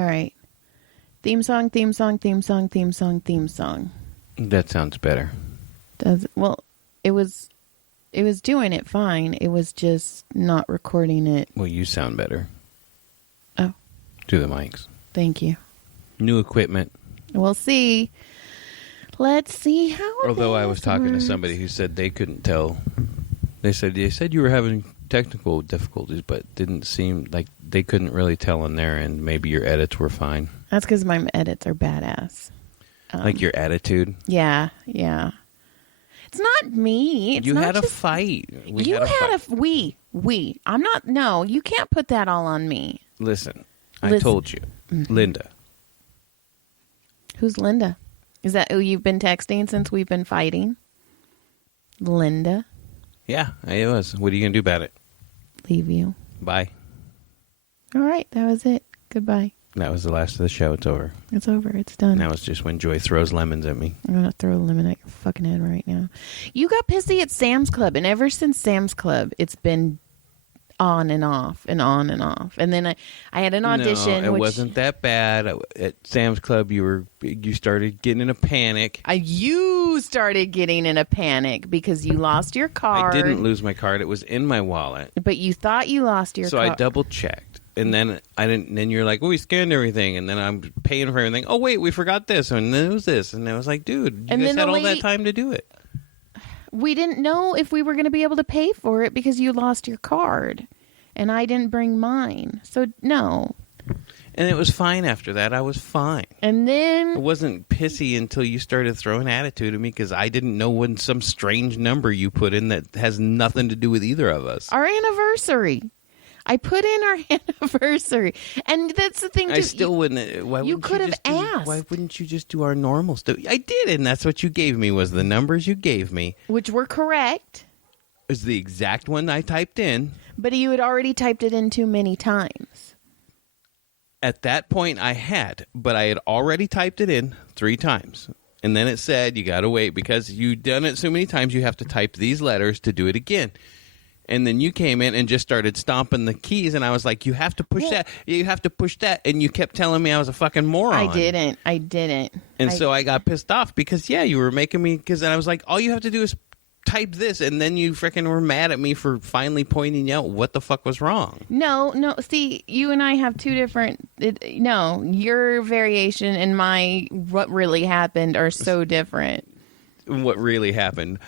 All right. Theme song, theme song, theme song, theme song, theme song. That sounds better. Well, it was doing it fine. It was just not recording it. Well, you sound better. Oh. To the mics. Thank you. New equipment. We'll see. Let's see how Although I was talking to somebody who said they couldn't tell. They said you were having technical difficulties, but didn't seem like they couldn't really tell on their end. Maybe your edits were fine. That's because my edits are badass. Like your attitude? Yeah. It's not me. It's you not had just, a fight. We. I'm not. No, you can't put that all on me. Listen. I told you. Mm-hmm. Linda. Who's Linda? Is that who you've been texting since we've been fighting? Linda? Yeah, it was. What are you going to do about it? Leave you. Bye. All right, that was it. Goodbye. That was the last of the show. It's over. It's over. It's done. That was just when Joy throws lemons at me. I'm going to throw a lemon at your fucking head right now. You got pissy at Sam's Club, and ever since Sam's Club, it's been on and off and on and off. And then I had an audition. No, it wasn't that bad. At Sam's Club, you started getting in a panic. You started getting in a panic because you lost your card. I didn't lose my card. It was in my wallet. But you thought you lost your card. So I double checked. And then I didn't. And then you're like, "Oh, we scanned everything." And then I'm paying for everything. Oh wait, we forgot this. And then it was this. And I was like, "Dude, you guys had all that time to do it." We didn't know if we were going to be able to pay for it because you lost your card, and I didn't bring mine. So no. And it was fine after that. I was fine. And then it wasn't pissy until you started throwing attitude at me because I didn't know when some strange number you put in that has nothing to do with either of us. Our anniversary. I put in our anniversary, and that's the thing. I still wouldn't. Why you could have asked. Why wouldn't you just do our normal stuff? I did, and that's what you gave me was the numbers you gave me, which were correct. It was the exact one I typed in, but you had already typed it in too many times. At that point, I had already typed it in 3 times, and then it said you got to wait because you've done it so many times. You have to type these letters to do it again. And then you came in and just started stomping the keys, and I was like, you have to push that. You have to push that. And you kept telling me I was a fucking moron. I didn't. And so I got pissed off because, you were making me – because I was like, all you have to do is type this, and then you freaking were mad at me for finally pointing out what the fuck was wrong. No. See, you and I have two different your variation and my what really happened are so different. What really happened?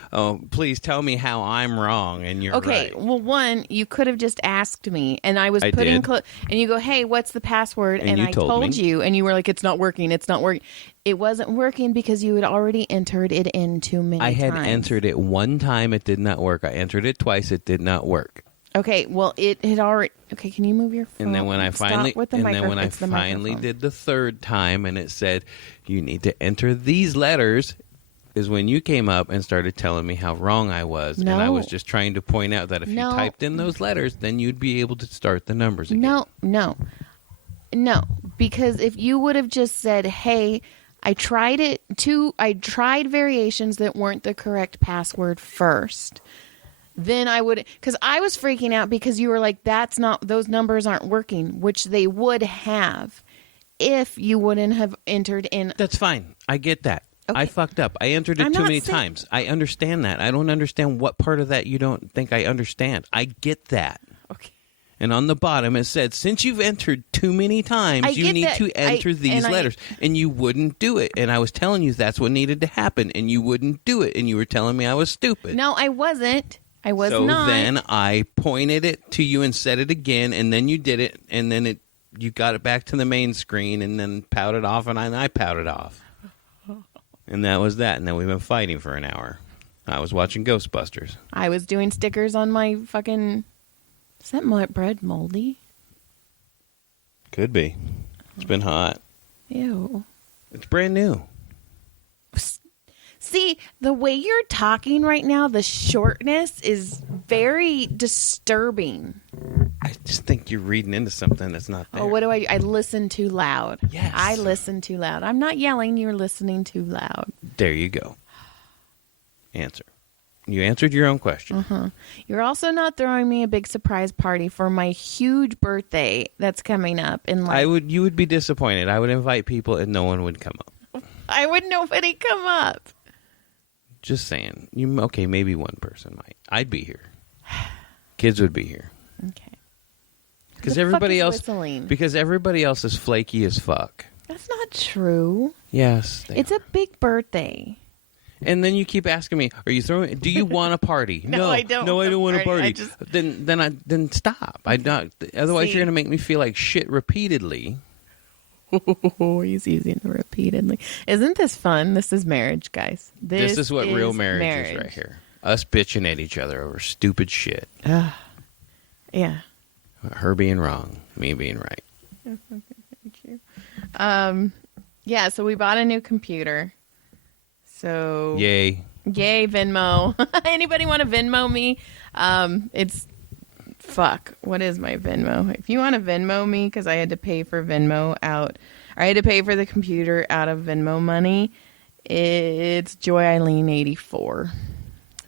Please tell me how I'm wrong and you're okay. right. Well, one, you could have just asked me, and I was putting and you go, "Hey, what's the password?" And I told you, and you were like, "It's not working. It's not working." It wasn't working because you had already entered it in too many times. I had entered it one time. It did not work. I entered it twice. It did not work. Okay. Well, it had already. Okay. Can you move your phone? And then when I finally, did the third time, and it said, "You need to enter these letters." Is when you came up and started telling me how wrong I was. No. And I was just trying to point out that if you typed in those letters, then you'd be able to start the numbers again. No. Because if you would have just said, hey, I tried variations that weren't the correct password first, then I would, because I was freaking out because you were like, those numbers aren't working, which they would have if you wouldn't have entered in. That's fine. I get that. Okay. I fucked up. I entered it too many times. I understand that. I don't understand what part of that you don't think I understand. I get that. Okay. And on the bottom it said, since you've entered too many times, you need to enter these letters. And you wouldn't do it. And I was telling you that's what needed to happen. And you wouldn't do it. And you were telling me I was stupid. No, I wasn't. I was not. So then I pointed it to you and said it again. And then you did it. And then you got it back to the main screen and then pouted off. And I pouted off. And that was that. And then we've been fighting for an hour. I was watching Ghostbusters. I was doing stickers on my fucking... Is that my bread moldy? Could be. It's been hot. Ew. It's brand new. See, the way you're talking right now, the shortness is very disturbing. I just think you're reading into something that's not there. Oh, what do I listen too loud. Yes. I listen too loud. I'm not yelling. You're listening too loud. There you go. Answer. You answered your own question. Uh-huh. You're also not throwing me a big surprise party for my huge birthday that's coming up in You would be disappointed. I would invite people and no one would come up. I would nobody come up. Just saying. Okay, maybe one person might. I'd be here. Kids would be here. Okay. Because everybody else is flaky as fuck. That's not true. Yes. It's a big birthday. And then you keep asking me, "Are you throwing? Do you want a party?" No, I don't. No, I don't want a party. Just... Then stop. I don't. Otherwise, you're gonna make me feel like shit repeatedly. Oh, he's using the repeatedly. Isn't this fun? This is marriage, guys. This is what real marriage is right here. Us bitching at each other over stupid shit. Yeah. Her being wrong, me being right. Yeah. So we bought a new computer. So yay Venmo. Anybody want to Venmo me? It's fuck. What is my Venmo? If you want to Venmo me, because I had to pay for Venmo out, or I had to pay for the computer out of Venmo money. It's Joy Eileen 84.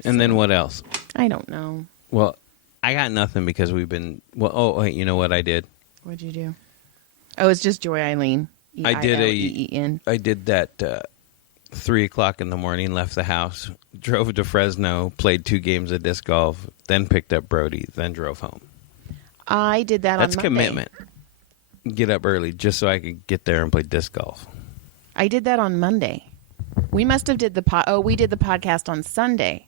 And then what else? I don't know. Well, I got nothing because we've been. Well, oh wait, you know what I did? What'd you do? Oh, it's just Joy Eileen. E-I-L-E-E-N. I did that. 3 o'clock in the morning, left the house, drove to Fresno, played 2 games of disc golf, then picked up Brody, then drove home. I did that on Monday. That's commitment. Get up early just so I could get there and play disc golf. I did that on Monday. We must have did we did the podcast on Sunday.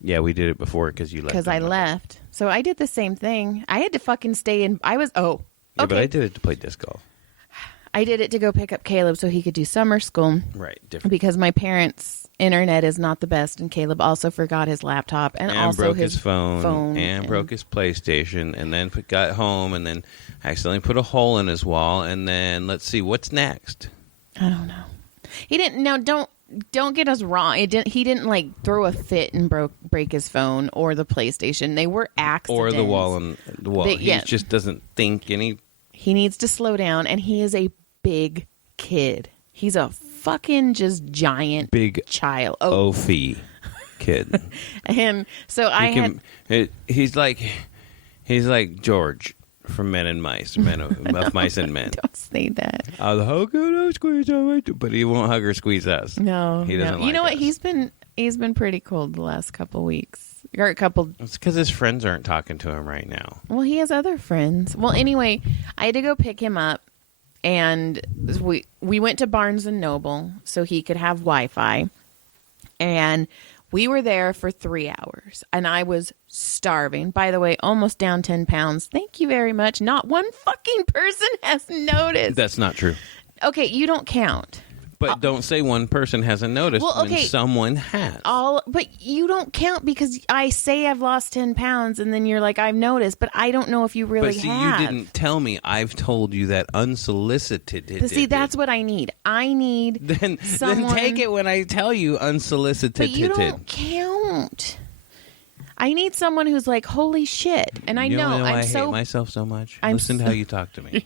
Yeah, we did it before because you left. Because I left. So I did the same thing. I had to fucking stay in. Yeah, okay. But I did it to play disc golf. I did it to go pick up Caleb so he could do summer school. Right, different. Because my parents' internet is not the best, and Caleb also forgot his laptop and also broke his phone and broke his PlayStation, and then got home and then accidentally put a hole in his wall. And then let's see what's next. I don't know. He didn't. No, don't get us wrong. He didn't like throw a fit and break his phone or the PlayStation. They were accidents. Or the wall and the wall. He just doesn't think any. He needs to slow down, and he is a big kid. He's a fucking just giant big child. Oafy kid. And so he's like George from Men and Mice, of Mice and Men. Don't say that. I'll hug her, I'll squeeze her, but he won't hug or squeeze us. No, he doesn't. You know what? Us. He's been pretty cold the last couple weeks. Or a couple. It's because his friends aren't talking to him right now. Well, he has other friends. Well, anyway, I had to go pick him up. And we went to Barnes and Noble so he could have Wi-Fi. And we were there for 3 hours. And I was starving. By the way, almost down 10 pounds. Thank you very much. Not one fucking person has noticed. That's not true. Okay, you don't count. But don't say one person hasn't noticed when someone has. But you don't count because I say I've lost 10 pounds and then you're like, I've noticed, but I don't know if you really have. You didn't tell me. I've told you that unsolicited. But see, that's what I need. I need someone. Then take it when I tell you unsolicited. But you don't count. I need someone who's like, holy shit. And I know I hate myself so much. Listen to how you talk to me.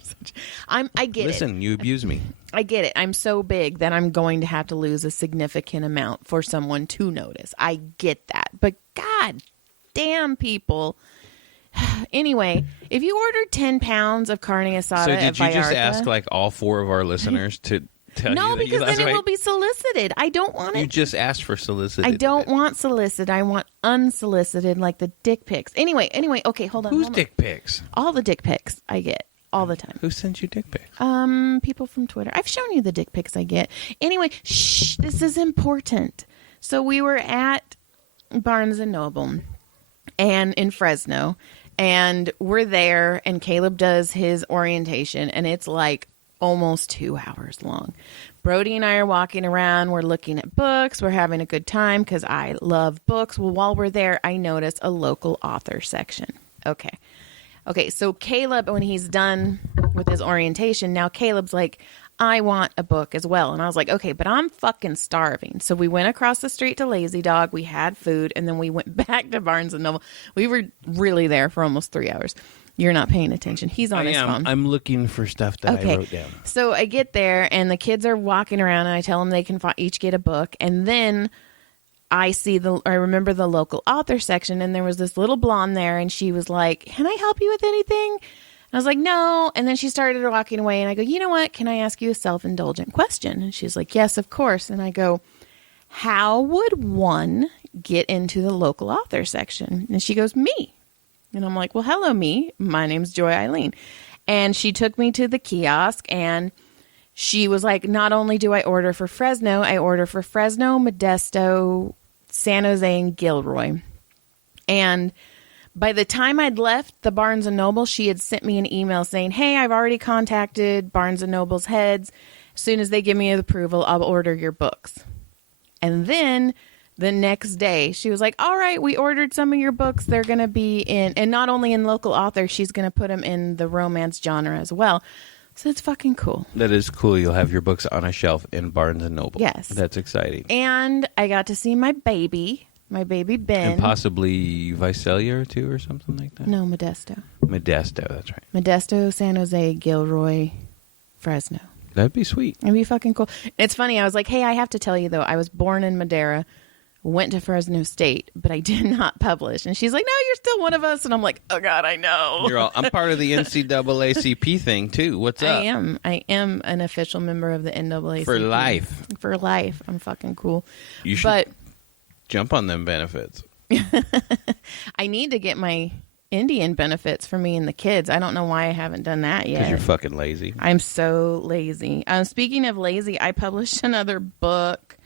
I get it. Listen, you abuse me. I get it. I'm so big that I'm going to have to lose a significant amount for someone to notice. I get that. But god damn, people. Anyway, if you ordered 10 pounds of carne asada so did you just Vallarta, ask like all 4 of our listeners to tell you that because then it will be solicited. I don't want it. You just asked for solicited. I don't want solicited. I want unsolicited, like the dick pics. Anyway, okay, hold on. Who's dick pics? All the dick pics I get all the time. Who sent you dick pics? People from Twitter. I've shown you the dick pics I get. Anyway, shh, this is important. So we were at Barnes and Noble and in Fresno, and we're there, and Caleb does his orientation, and it's like almost 2 hours long. Brody and I are walking around. We're looking at books. We're having a good time because I love books. Well, while we're there, I notice a local author section. Okay, so Caleb, when he's done with his orientation, now Caleb's like, I want a book as well. And I was like, okay, but I'm fucking starving. So we went across the street to Lazy Dog. We had food, and then we went back to Barnes & Noble. We were really there for almost 3 hours. You're not paying attention. He's on his phone. I'm looking for stuff that I wrote down. So I get there, and the kids are walking around, and I tell them they can each get a book. And then I remember the local author section, and there was this little blonde there, and she was like, "Can I help you with anything?" And I was like, "No." And then she started walking away, and I go, "You know what? Can I ask you a self-indulgent question?" And she's like, "Yes, of course." And I go, "How would one get into the local author section?" And she goes, "Me." And I'm like, "Well, hello, me. My name's Joy Eileen." And she took me to the kiosk, and she was like, "Not only do I order for Fresno, I order for Fresno, Modesto, San Jose, and Gilroy." And by the time I'd left the Barnes & Noble, she had sent me an email saying, "Hey, I've already contacted Barnes & Noble's heads. As soon as they give me the approval, I'll order your books." And then the next day, she was like, "All right, we ordered some of your books. They're going to be in," and not only in local authors, she's going to put them in the romance genre as well. So it's fucking cool. That is cool. You'll have your books on a shelf in Barnes & Noble. Yes. That's exciting. And I got to see my baby Ben. And possibly Visalia too or something like that? No, Modesto. Modesto, that's right. Modesto, San Jose, Gilroy, Fresno. That'd be sweet. It'd be fucking cool. It's funny. I was like, "Hey, I have to tell you, though, I was born in Madera, went to Fresno State, but I did not publish." And she's like, "No, you're still one of us." And I'm like, "Oh, God, I know." I'm part of the NCAACP thing, too. What's up? I am an official member of the NAACP. For life. For life. I'm fucking cool. You should jump on them benefits. I need to get my Indian benefits for me and the kids. I don't know why I haven't done that yet. Because you're fucking lazy. I'm so lazy. Speaking of lazy, I published another book.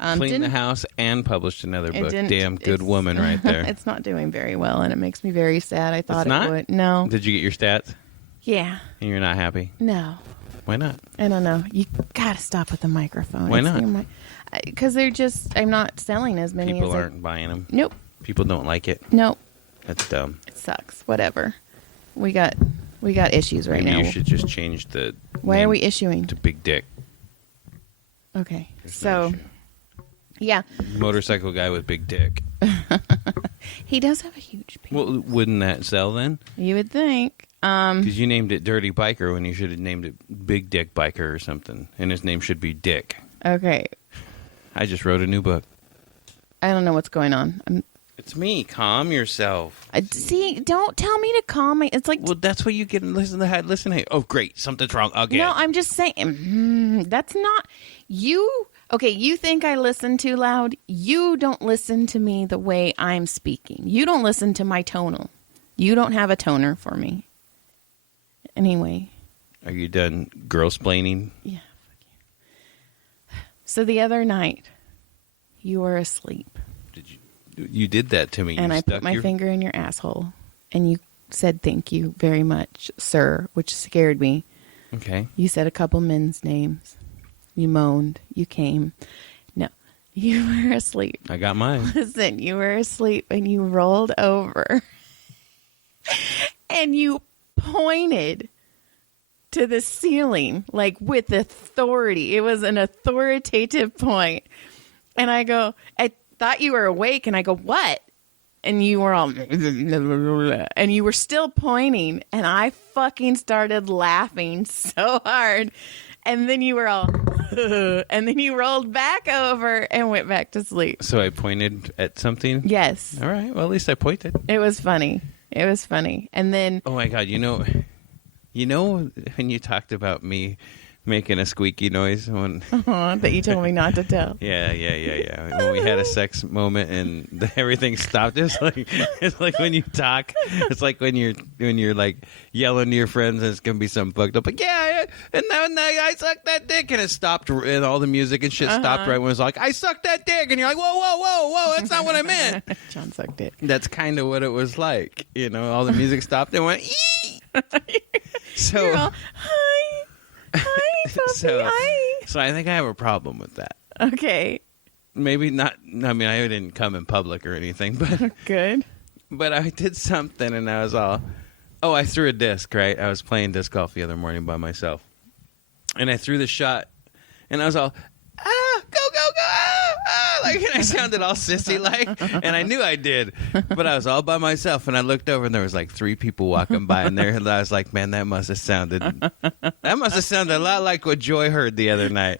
Cleaned the house and published another book. Damn good woman right there. It's not doing very well, and it makes me very sad. I thought it would. No. Did you get your stats? Yeah. And you're not happy? No. Why not? I don't know. You got to stop with the microphone. Why not? Because I'm not selling as many. People aren't buying them. Nope. People don't like it. Nope. That's dumb. It sucks. Whatever. We got issues right now. Maybe you should just change the Why are we issuing? To Big Dick. Okay. So, yeah. Motorcycle guy with big dick. He does have a huge penis. Well, wouldn't that sell then? You would think. Because you named it Dirty Biker when you should have named it Big Dick Biker or something. And his name should be Dick. Okay. I just wrote a new book. I don't know what's going on. It's me. Calm yourself. See, don't tell me to calm me. It's like... Well, that's what you get. Listen. Hey. Oh, great. Something's wrong again. No, I'm just saying. That's not... You... Okay, you think I listen too loud? You don't listen to me the way I'm speaking. You don't listen to my tonal. You don't have a toner for me. Anyway. Are you done girl-splaining? Yeah, fuck you. So the other night, you were asleep. You did that to me. And I put my finger in your asshole. And you said, "Thank you very much, sir," which scared me. Okay. You said a couple men's names. You moaned. You came. No, you were asleep. I got mine. Listen, you were asleep and you rolled over. And you pointed to the ceiling, like with authority. It was an authoritative point. And I thought you were awake, and I go, "What?" And you were all, and you were still pointing, and I fucking started laughing so hard. And then you were all, and then you rolled back over and went back to sleep. So I pointed at something? Yes. All right. Well, at least I pointed. It was funny. And then. Oh my God. You know when you talked about me making a squeaky noise when that you told me not to tell. Yeah. When we had a sex moment and everything stopped. It's like when you talk. It's like when you're like yelling to your friends and it's gonna be something fucked up. Like, yeah, and now I sucked that dick, and it stopped, and all the music and shit stopped right when it was like, "I sucked that dick," and you're like, whoa, that's not what I meant. John sucked it. That's kind of what it was like. All the music stopped and went. Ee! So. You're all, hi. Hi. So I think I have a problem with that. Okay. Maybe not. I mean, I didn't come in public or anything, but good. But I did something, and I was all, I threw a disc. Right, I was playing disc golf the other morning by myself, and I threw the shot, and I was all, go, like, and I sounded all sissy like, and I knew I did, but I was all by myself, and I looked over, and there was like 3 people walking by, and there, I was like, man, that must have sounded a lot like what Joy heard the other night,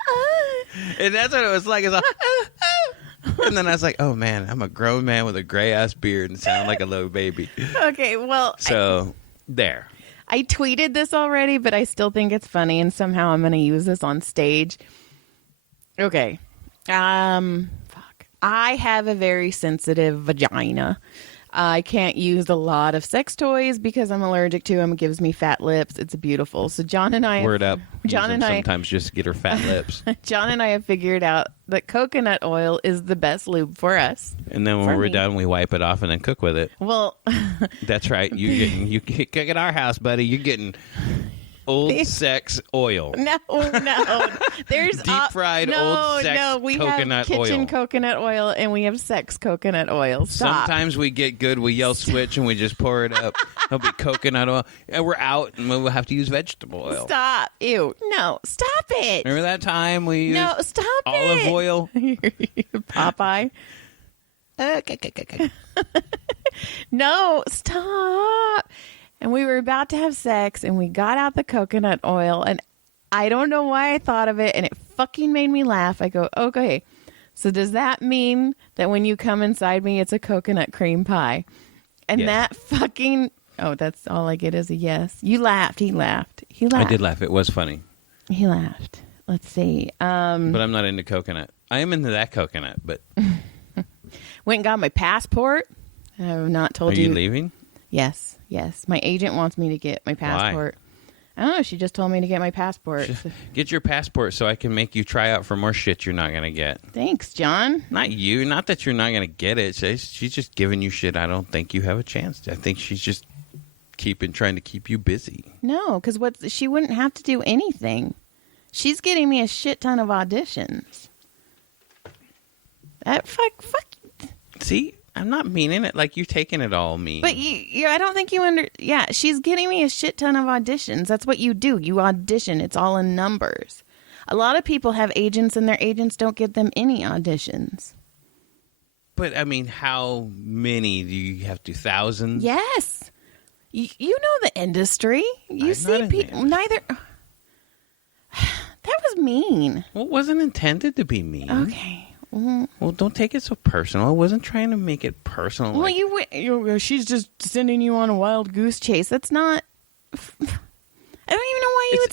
and that's what it was like. It's like, And then I was like, oh, man, I'm a grown man with a gray-ass beard and sound like a little baby. Okay, well. So, there. I tweeted this already, but I still think it's funny, and somehow I'm going to use this on stage. Okay. Fuck. I have a very sensitive vagina. I can't use a lot of sex toys because I'm allergic to them. It gives me fat lips. It's beautiful. So John and I... Word up. John and I... Sometimes just get her fat lips. John and I have figured out that coconut oil is the best lube for us. And then when we're done, we wipe it off and then cook with it. Well... That's right. You cook at our house, buddy. You're getting... old sex oil. No. There's deep fried old sex coconut oil. We have kitchen coconut oil and we have sex coconut oil. Stop. Sometimes we get good. We yell switch and we just pour it up. It'll be coconut oil. And we're out and we'll have to use vegetable oil. Stop. Ew. No. Stop it. Remember that time we used olive oil? Popeye. No. Stop. And we were about to have sex, and we got out the coconut oil, and I don't know why I thought of it, and it fucking made me laugh. I go, okay, so does that mean that when you come inside me, it's a coconut cream pie? And yes. That fucking, that's all I get is a yes. You laughed. He laughed. I did laugh. It was funny. He laughed. Let's see. But I'm not into coconut. I am into that coconut, but. Went and got my passport. I have not told you. Are you leaving? Yes. My agent wants me to get my passport. Why? I don't know. She just told me to get my passport. Get your passport so I can make you try out for more shit you're not going to get. Thanks, John. Not you. Not that you're not going to get it. She's just giving you shit I don't think you have a chance to. I think she's just trying to keep you busy. No, because she wouldn't have to do anything. She's getting me a shit ton of auditions. That fuck. See? I'm not meaning it like you're taking it all mean. But I don't think you yeah, she's getting me a shit ton of auditions. That's what you do. You audition. It's all in numbers. A lot of people have agents and their agents don't give them any auditions. But, I mean, how many do you have to? Thousands? Yes. You know the industry. You see people. Neither. That was mean. Well, it wasn't intended to be mean. Okay. Well, don't take it so personal. I wasn't trying to make it personal. Well, she's just sending you on a wild goose chase. That's not. I don't even know why you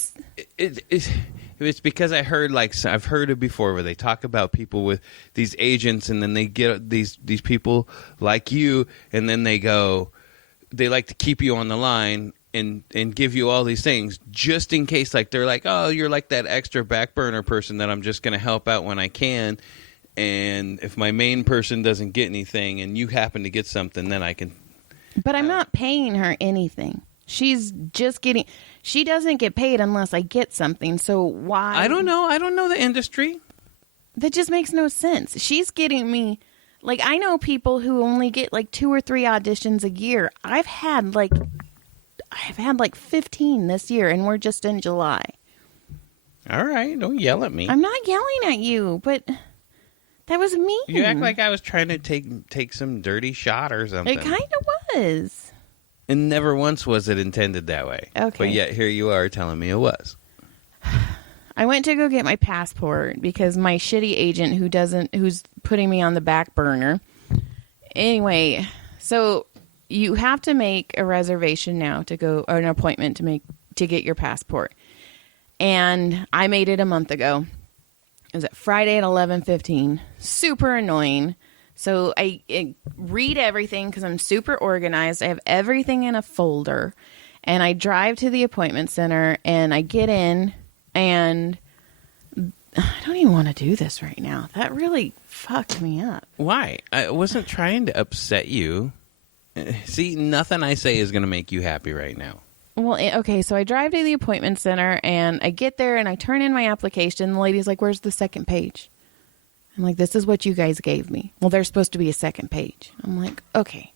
would. It's because I've heard it before where they talk about people with these agents, and then they get these people like you, and then they like to keep you on the line and give you all these things just in case, like they're like, oh, you're like that extra back burner person that I'm just going to help out when I can. And if my main person doesn't get anything and you happen to get something, then I can. But I'm not paying her anything. She's just getting. She doesn't get paid unless I get something. So why? I don't know. I don't know the industry. That just makes no sense. She's getting me. Like, I know people who only get like 2 or 3 auditions a year. I've had like 15 this year, and we're just in July. All right. Don't yell at me. I'm not yelling at you, but. That was mean. You act like I was trying to take some dirty shot or something. It kind of was. And never once was it intended that way. Okay. But yet here you are telling me it was. I went to go get my passport because my shitty agent who's putting me on the back burner. Anyway, so you have to make a reservation now to go, or an appointment to get your passport. And I made it a month ago. It was at Friday at 11:15. Super annoying. So I read everything because I'm super organized. I have everything in a folder. And I drive to the appointment center and I get in and I don't even want to do this right now. That really fucked me up. Why? I wasn't trying to upset you. See, nothing I say is going to make you happy right now. Well, okay, so I drive to the appointment center, and I get there, and I turn in my application. The lady's like, where's the second page? I'm like, this is what you guys gave me. Well, there's supposed to be a second page. I'm like, okay.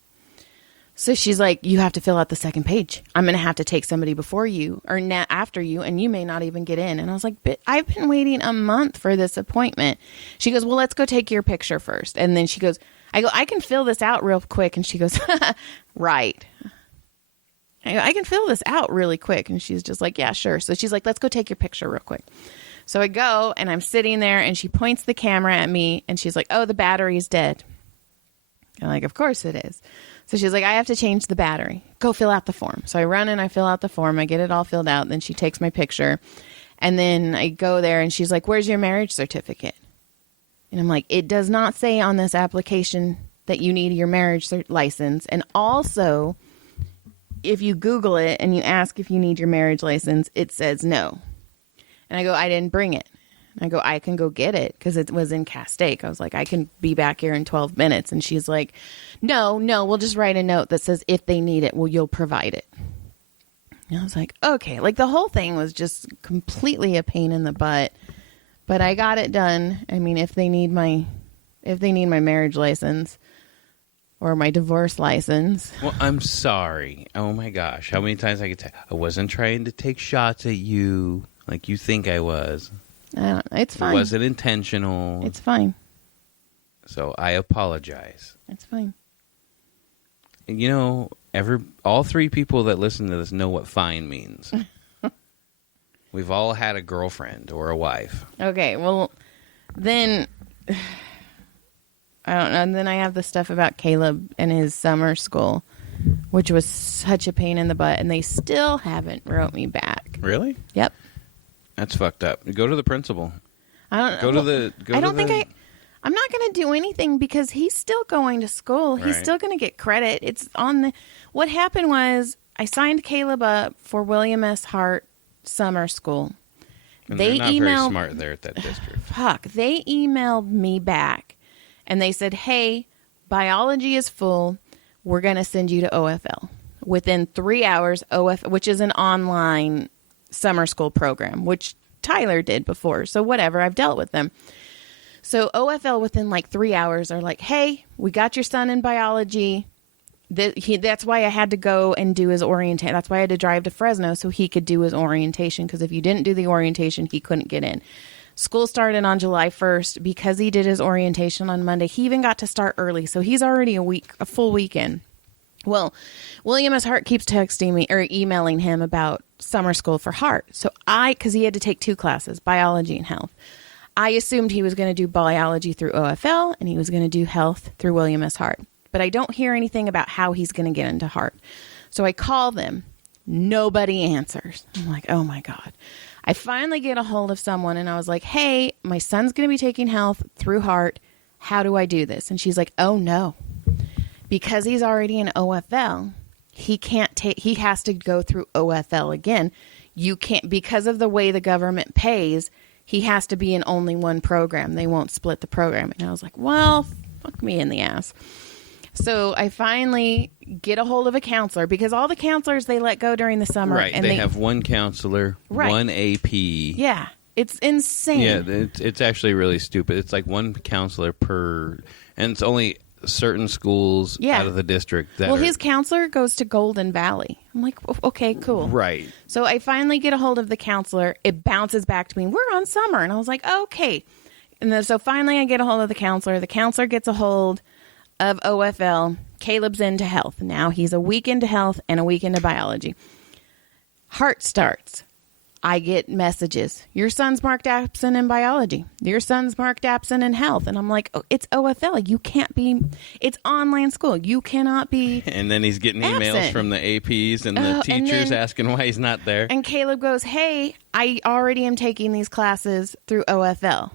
So she's like, you have to fill out the second page. I'm going to have to take somebody before you or after you, and you may not even get in. And I was like, but I've been waiting a month for this appointment. She goes, well, let's go take your picture first. And then she goes, I can fill this out real quick. And she goes, right. I can fill this out really quick. And she's just like, yeah, sure. So she's like, let's go take your picture real quick. So I go and I'm sitting there and she points the camera at me and she's like, oh, the battery's dead. I'm like, of course it is. So she's like, I have to change the battery. Go fill out the form. So I run and I fill out the form. I get it all filled out. Then she takes my picture. And then I go there and she's like, where's your marriage certificate? And I'm like, it does not say on this application that you need your marriage license. And also, if you Google it and you ask if you need your marriage license, it says no. And I go, I didn't bring it. And I go, I can go get it because it was in Castaic. I was like, I can be back here in 12 minutes. And she's like, no, we'll just write a note that says if they need it, well, you'll provide it. And I was like, okay. Like the whole thing was just completely a pain in the butt. But I got it done. I mean, if they need my marriage license or my divorce license. Well, I'm sorry. Oh my gosh. How many times I could tell? I wasn't trying to take shots at you like you think I was. I don't know. It's fine. It wasn't intentional. It's fine. So I apologize. It's fine. You know, all three people that listen to this know what fine means. We've all had a girlfriend or a wife. Okay, well, then, I don't know. And then I have the stuff about Caleb and his summer school, which was such a pain in the butt, and they still haven't wrote me back. Really? Yep. That's fucked up. Go to the principal. I don't know. I'm not going to do anything because he's still going to school. He's still going to get credit. It's on the. What happened was I signed Caleb up for William S. Hart summer school. And they're not very smart there at that district. Fuck. They emailed me back and they said, hey, biology is full. We're going to send you to OFL. Within 3 hours, which is an online summer school program, which Tyler did before. So whatever, I've dealt with them. So OFL within like 3 hours are like, hey, we got your son in biology. That's why I had to go and do his orientation. That's why I had to drive to Fresno so he could do his orientation. Because if you didn't do the orientation, he couldn't get in. School started on July 1st. Because he did his orientation on Monday, he even got to start early. So he's already a full weekend. Well, William S. Hart keeps texting me or emailing him about summer school for Hart. So because he had to take 2 classes, biology and health. I assumed he was going to do biology through OFL and he was going to do health through William S. Hart. But I don't hear anything about how he's going to get into Hart. So I call them. Nobody answers. I'm like, oh my God. I finally get a hold of someone and I was like, hey, my son's going to be taking health through Hart. How do I do this? And she's like, oh no. Because he's already in OFL, he has to go through OFL again. You can't, because of the way the government pays, he has to be in only one program. They won't split the program. And I was like, well, fuck me in the ass. So I finally get a hold of a counselor because all the counselors they let go during the summer. Right. And they have one counselor, one AP. Yeah. It's insane. Yeah. It's actually really stupid. It's like one counselor per, and it's only certain schools out of the district. His counselor goes to Golden Valley. I'm like, okay, cool. Right. So I finally get a hold of the counselor. It bounces back to me. We're on summer. And I was like, okay. And then, so finally I get a hold of the counselor. The counselor gets a hold of OFL. Caleb's into health. Now he's a week into health and a week into biology. Hart starts. I get messages. Your son's marked absent in biology. Your son's marked absent in health. And I'm like, oh, it's OFL. You can't be, it's online school. You cannot be. And then he's getting emails absent from the APs and the teachers asking why he's not there. And Caleb goes, hey, I already am taking these classes through OFL.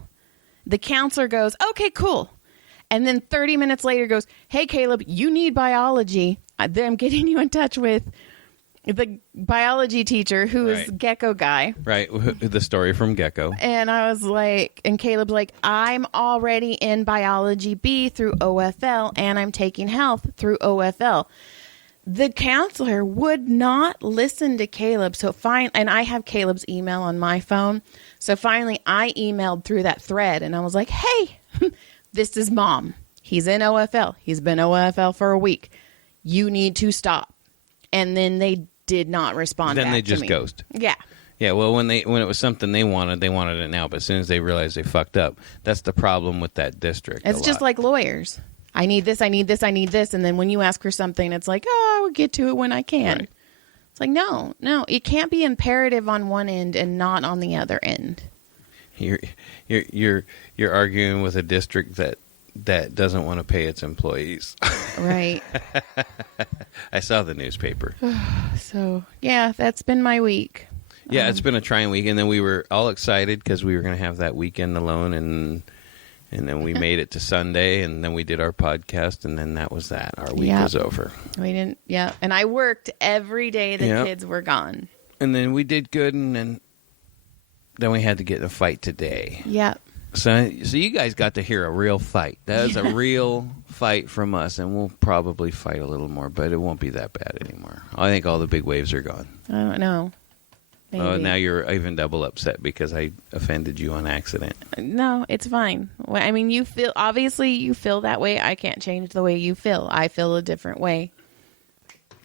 The counselor goes, okay, cool. And then 30 minutes later goes, hey, Caleb, you need biology. I'm getting you in touch with the biology teacher who is Gecko guy. Right. The story from Gecko. And I was like, and Caleb's like, I'm already in biology B through OFL and I'm taking health through OFL. The counselor would not listen to Caleb. So and I have Caleb's email on my phone. So finally I emailed through that thread and I was like, hey, this is Mom. He's in OFL. He's been OFL for a week. You need to stop. And then they did not respond back to me. Then they just ghost. Yeah. Yeah, well, when it was something they wanted it now. But as soon as they realized they fucked up, that's the problem with that district. It's just like lawyers. I need this, I need this, I need this. And then when you ask for something, it's like, oh, I will get to it when I can. Right. It's like, no. It can't be imperative on one end and not on the other end. You're arguing with a district that doesn't want to pay its employees. Right. I saw the newspaper. So, yeah, that's been my week. Yeah, it's been a trying week, and then we were all excited because we were going to have that weekend alone, and then we made it to Sunday, and then we did our podcast, and then that was that. Our week was over. We didn't, and I worked every day the kids were gone. And then we did good, and then we had to get in a fight today. Yep. So you guys got to hear a real fight. That is a real fight from us, and we'll probably fight a little more, but it won't be that bad anymore. I think all the big waves are gone. I don't know. Oh, now you're even double upset because I offended you on accident. No, it's fine. I mean, you feel that way. I can't change the way you feel. I feel a different way.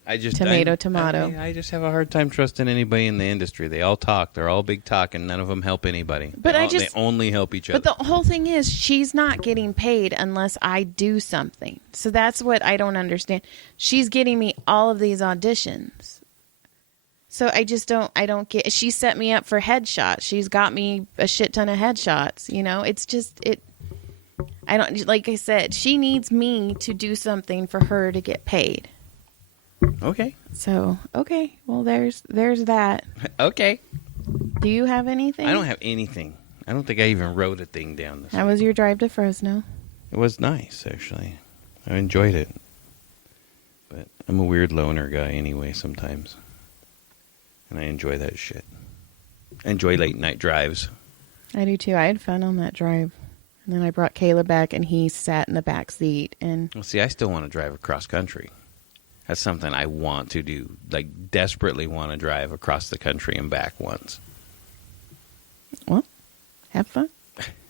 Tomato. I just have a hard time trusting anybody in the industry. They all talk. They're all big talk, and none of them help anybody. But they only help each other. But the whole thing is she's not getting paid unless I do something. So that's what I don't understand. She's getting me all of these auditions. So I don't get, she set me up for headshots. She's got me a shit ton of headshots. It's just, like I said, she needs me to do something for her to get paid. Okay. So, okay. Well, there's that. Okay. Do you have anything? I don't have anything. I don't think I even wrote a thing down this How was your drive to Fresno? It was nice, actually. I enjoyed it. But I'm a weird loner guy anyway sometimes. And I enjoy that shit. I enjoy late night drives. I do too. I had fun on that drive. And then I brought Caleb back and he sat in the back seat. And well, see, I still want to drive across country. That's something I want to do. Like, desperately want to drive across the country and back once. Well, have fun.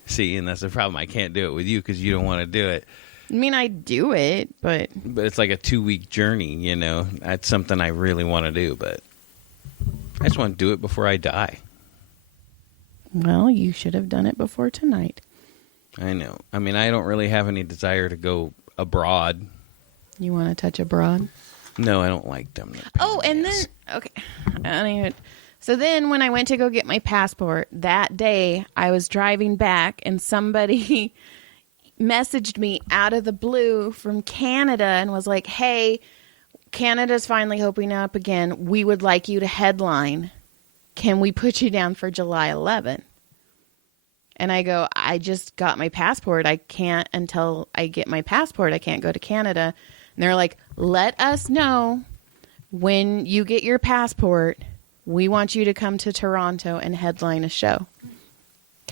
See, and that's the problem. I can't do it with you because you don't want to do it. I mean, I do it, but it's like a 2-week journey, That's something I really want to do, but I just want to do it before I die. Well, you should have done it before tonight. I know. I mean, I don't really have any desire to go abroad. You want to touch abroad? No, I don't like them. Oh, and then, okay. I don't even, so then when I went to go get my passport, that day I was driving back and somebody messaged me out of the blue from Canada and was like, hey, Canada's finally opening up again. We would like you to headline. Can we put you down for July 11th? And I go, I just got my passport. I can't until I get my passport. I can't go to Canada. And they're like, let us know when you get your passport. We want you to come to Toronto and headline a show.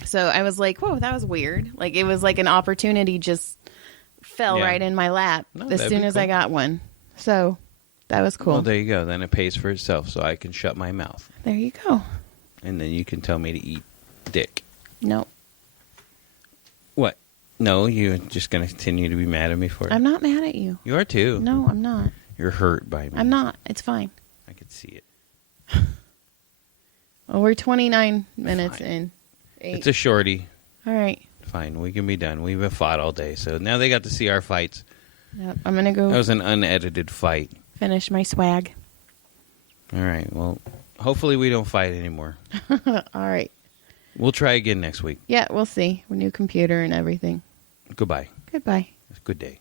So I was like, whoa, that was weird. Like, it was like an opportunity just fell right in my lap as soon as I got one. So that was cool. Well, there you go. Then it pays for itself, so I can shut my mouth. There you go. And then you can tell me to eat dick. No. What? No, you're just going to continue to be mad at me for it? I'm not mad at you. You are too. No, I'm not. You're hurt by me. I'm not. It's fine. I could see it. Well, we're 29 minutes in. 8. It's a shorty. All right. Fine, we can be done. We've been fought all day, so now they got to see our fights. Yep. I'm going to go. That was an unedited fight. Finish my swag. All right. Well, hopefully we don't fight anymore. All right. We'll try again next week. Yeah, we'll see. New computer and everything. Goodbye. Goodbye. Good day.